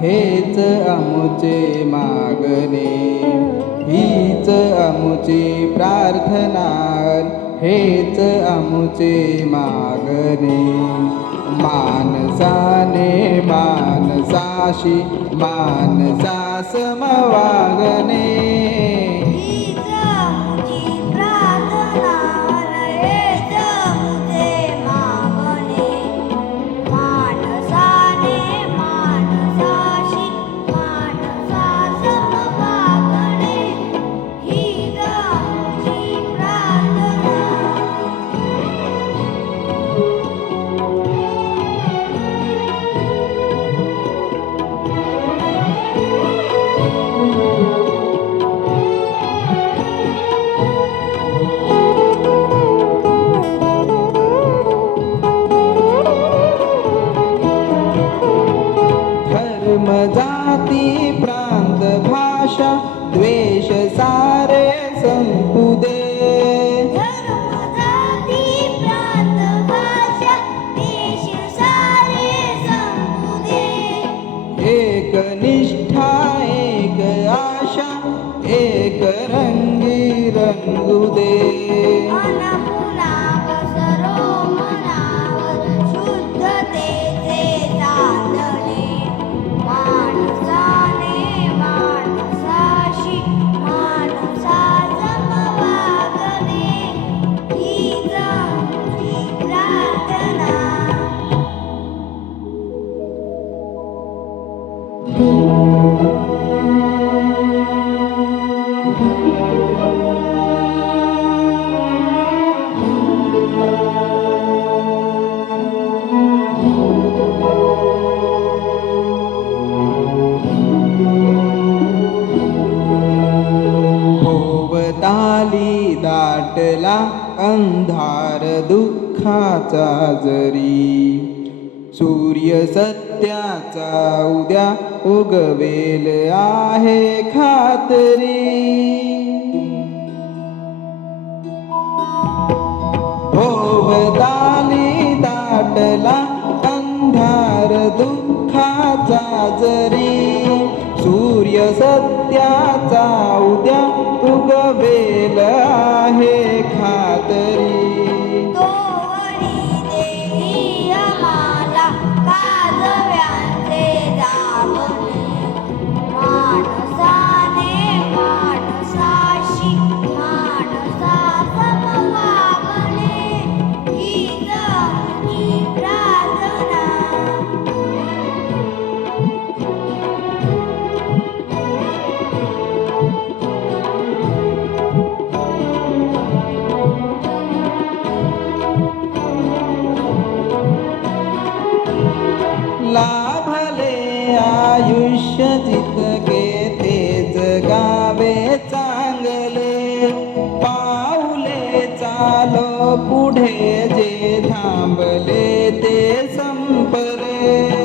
हेच आमुचे मागणे, हीच आमुची प्रार्थना, हेच आमुचे मागणे. मानसाने मानसाशी मानसा सम वागणे, हीच आमची प्रार्थना, हेच आमचे मागणे. मानसाने मानसाशी मानसा सम वागणे, हीच आमची प्रार्थना. धर्म जाती प्रांत भाषा द्वेष सारे संपू दे, धर्म जाती प्रांत भाषा देश सारे संपू दे. एक निष्ठा एक आशा एक रंगी रंगू दे. अन पुन्हा पसरो मनावर शुद्धतेचे चांदणे. माणसाने माणसाशी माणसा सम वागणे, हीच आमची प्रार्थना. भोवताली दाटला अंधार दुःखाचा जरी, सूर्य सत्याचा उद्या उगवेल आहे खात्री. भोवताली दाटला अंधार दुःखाचा जरी, सूर्य सत्याचा उद्या उगवेल आहे खातरी. तोवरी देई आम्हाला काजव्यांचे दावणे. माणसाने माणसाशी माणसा सम वागणे, हीच आमची प्रार्थना. लाभले आयुष्य जितके ते जगावे चांगले, पाऊले चालो पुढे जे थांबले ते संपले.